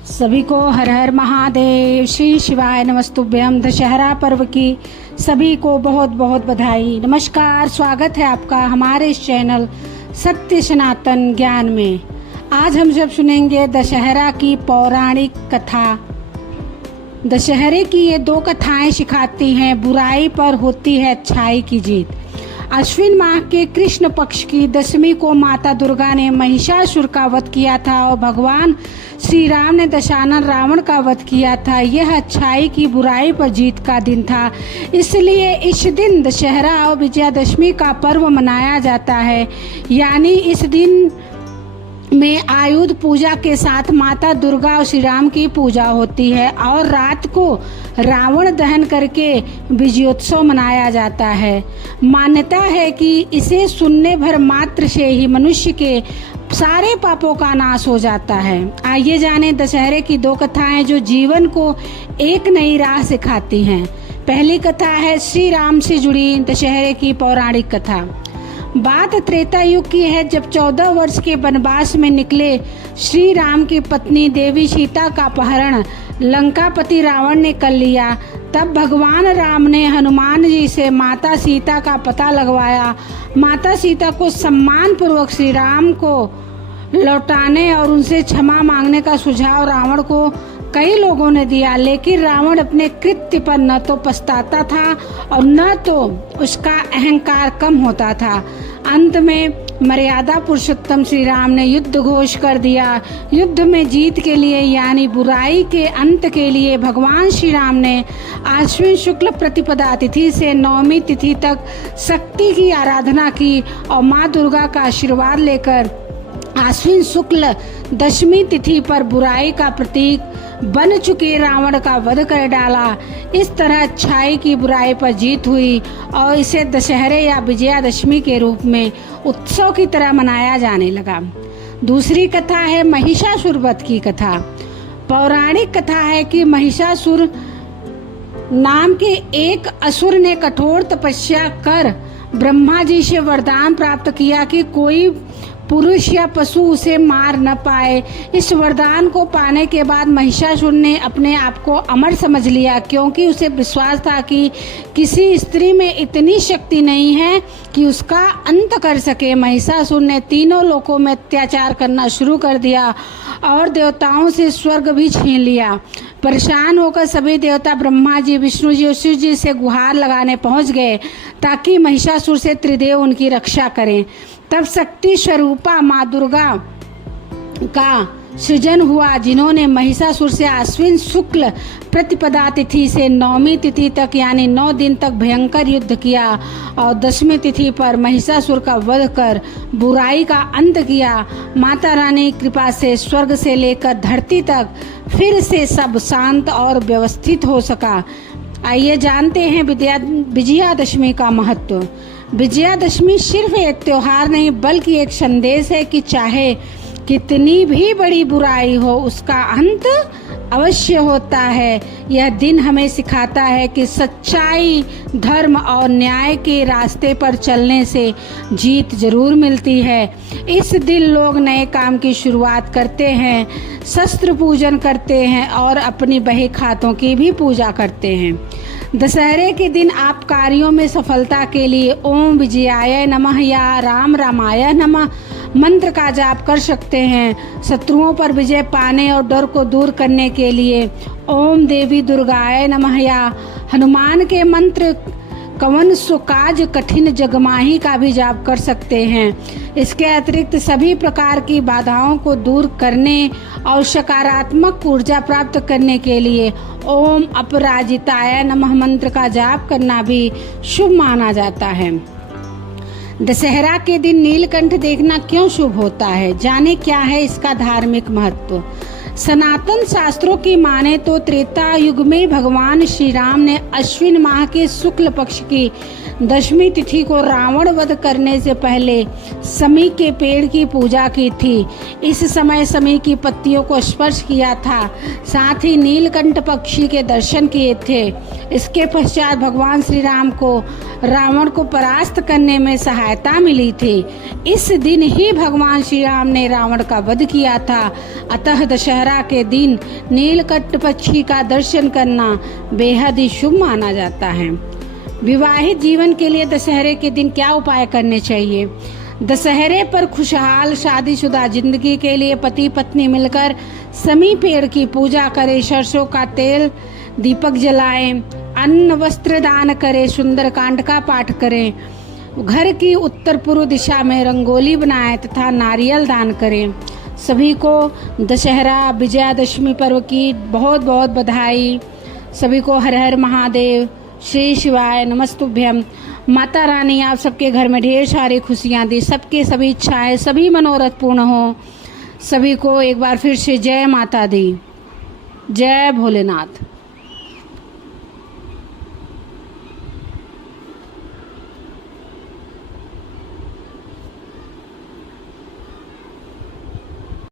सभी को हर हर महादेव, श्री शिवाय नमस्तुभ्यम। दशहरा पर्व की सभी को बहुत बहुत बधाई। नमस्कार, स्वागत है आपका हमारे इस चैनल सत्य सनातन ज्ञान में। आज हम सब सुनेंगे दशहरा की पौराणिक कथा। दशहरे की ये दो कथाएं सिखाती हैं बुराई पर होती है अच्छाई की जीत। अश्विन माह के कृष्ण पक्ष की दशमी को माता दुर्गा ने महिषासुर का वध किया था और भगवान श्री राम ने दशानन रावण का वध किया था। यह अच्छाई की बुराई पर जीत का दिन था, इसलिए इस दिन दशहरा और विजयादशमी का पर्व मनाया जाता है। यानी इस दिन में आयुध पूजा के साथ माता दुर्गा और श्री राम की पूजा होती है और रात को रावण दहन करके विजयोत्सव मनाया जाता है। मान्यता है कि इसे सुनने भर मात्र से ही मनुष्य के सारे पापों का नाश हो जाता है। आइए जानें दशहरे की दो कथाएं जो जीवन को एक नई राह सिखाती हैं। पहली कथा है श्री राम से जुड़ी दशहरे की पौराणिक कथा। बात त्रेता युग की है, जब 14 वर्ष के वनवास में निकले श्री राम की पत्नी देवी सीता का अपहरण लंकापति रावण ने कर लिया। तब भगवान राम ने हनुमान जी से माता सीता का पता लगवाया। माता सीता को सम्मान पूर्वक श्री राम को लौटाने और उनसे क्षमा मांगने का सुझाव रावण को कई लोगों ने दिया, लेकिन रावण अपने कृत्य पर न तो पछताता था और न तो उसका अहंकार कम होता था। अंत में मर्यादा पुरुषोत्तम श्री राम ने युद्ध घोषणा कर दिया। युद्ध में जीत के लिए यानी बुराई के अंत के लिए भगवान श्री राम ने आश्विन शुक्ल प्रतिपदा तिथि से नवमी तिथि तक शक्ति की आराधना की और माँ दुर्गा का आशीर्वाद लेकर आश्विन शुक्ल दशमी तिथि पर बुराई का प्रतीक बन चुके रावण का वध कर डाला। इस तरह अच्छाई की बुराई पर जीत हुई और इसे दशहरे या विजयादशमी के रूप में उत्सव की तरह मनाया जाने लगा। दूसरी कथा है महिषासुर वध की कथा। पौराणिक कथा है कि महिषासुर नाम के एक असुर ने कठोर तपस्या कर ब्रह्मा जी से वरदान प्राप्त किया कि कोई पुरुष या पशु उसे मार न पाए। इस वरदान को पाने के बाद महिषासुर ने अपने आप को अमर समझ लिया, क्योंकि उसे विश्वास था कि किसी स्त्री में इतनी शक्ति नहीं है कि उसका अंत कर सके। महिषासुर ने तीनों लोकों में अत्याचार करना शुरू कर दिया और देवताओं से स्वर्ग भी छीन लिया। परेशान होकर सभी देवता ब्रह्मा जी, विष्णु जी और शिव जी से गुहार लगाने पहुंच गए ताकि महिषासुर से त्रिदेव उनकी रक्षा करें। तब शक्ति स्वरूपा माँ दुर्गा का सृजन हुआ, जिन्होंने महिषासुर से आश्विन शुक्ल प्रतिपदा तिथि से नवमी तिथि तक यानी 9 दिन तक भयंकर युद्ध किया और दशमी तिथि पर महिषासुर का वध कर बुराई का अंत किया। माता रानी कृपा से स्वर्ग से लेकर धरती तक फिर से सब शांत और व्यवस्थित हो सका। आइए जानते हैं विजयादशमी का महत्व। विजयादशमी सिर्फ एक त्योहार नहीं बल्कि एक संदेश है कि चाहे कितनी भी बड़ी बुराई हो उसका अंत अवश्य होता है। यह दिन हमें सिखाता है कि सच्चाई, धर्म और न्याय के रास्ते पर चलने से जीत जरूर मिलती है। इस दिन लोग नए काम की शुरुआत करते हैं, शस्त्र पूजन करते हैं और अपनी बही खातों की भी पूजा करते हैं। दशहरे के दिन आप कार्यों में सफलता के लिए ओम विजयाय नमः या राम रामाय नमः मंत्र का जाप कर सकते हैं। शत्रुओं पर विजय पाने और डर को दूर करने के लिए ओम देवी दुर्गाय नमः या हनुमान के मंत्र कवन सुकाज कठिन जगमाही का भी जाप कर सकते हैं। इसके अतिरिक्त सभी प्रकार की बाधाओं को दूर करने और सकारात्मक ऊर्जा प्राप्त करने के लिए ओम अपराजिताय नमः मंत्र का जाप करना भी शुभ माना जाता है। दशहरा के दिन नीलकंठ देखना क्यों शुभ होता है, जाने क्या है इसका धार्मिक महत्व। सनातन शास्त्रों की माने तो त्रेता युग में भगवान श्री राम ने अश्विन माह के शुक्ल पक्ष की दशमी तिथि को रावण वध करने से पहले समी के पेड़ की पूजा की थी। इस समय समी की पत्तियों को स्पर्श किया था, साथ ही नीलकंठ पक्षी के दर्शन किए थे। इसके पश्चात भगवान श्री राम को रावण को परास्त करने में सहायता मिली थी। इस दिन ही भगवान श्री राम ने रावण का वध किया था। अतः दशहरा के दिन नीलकंठ पक्षी का दर्शन करना बेहद ही शुभ माना जाता है। विवाहित जीवन के लिए दशहरे के दिन क्या उपाय करने चाहिए? दशहरे पर खुशहाल शादीशुदा जिंदगी के लिए पति पत्नी मिलकर समी पेड़ की पूजा करें, सरसों का तेल दीपक जलाएं, अन्न वस्त्र दान करें, सुंदरकांड का पाठ करें, घर की उत्तर पूर्व दिशा में रंगोली बनाएं तथा नारियल दान करें। सभी को दशहरा विजयादशमी पर्व की बहुत बहुत बधाई। सभी को हर हर महादेव, श्री शिवाय नमस्तुभ्यम। माता रानी आप सबके घर में ढेर सारी खुशियाँ दी, सबके सभी इच्छाएं सभी मनोरथ पूर्ण हो। सभी को एक बार फिर से जय माता दी, जय भोलेनाथ।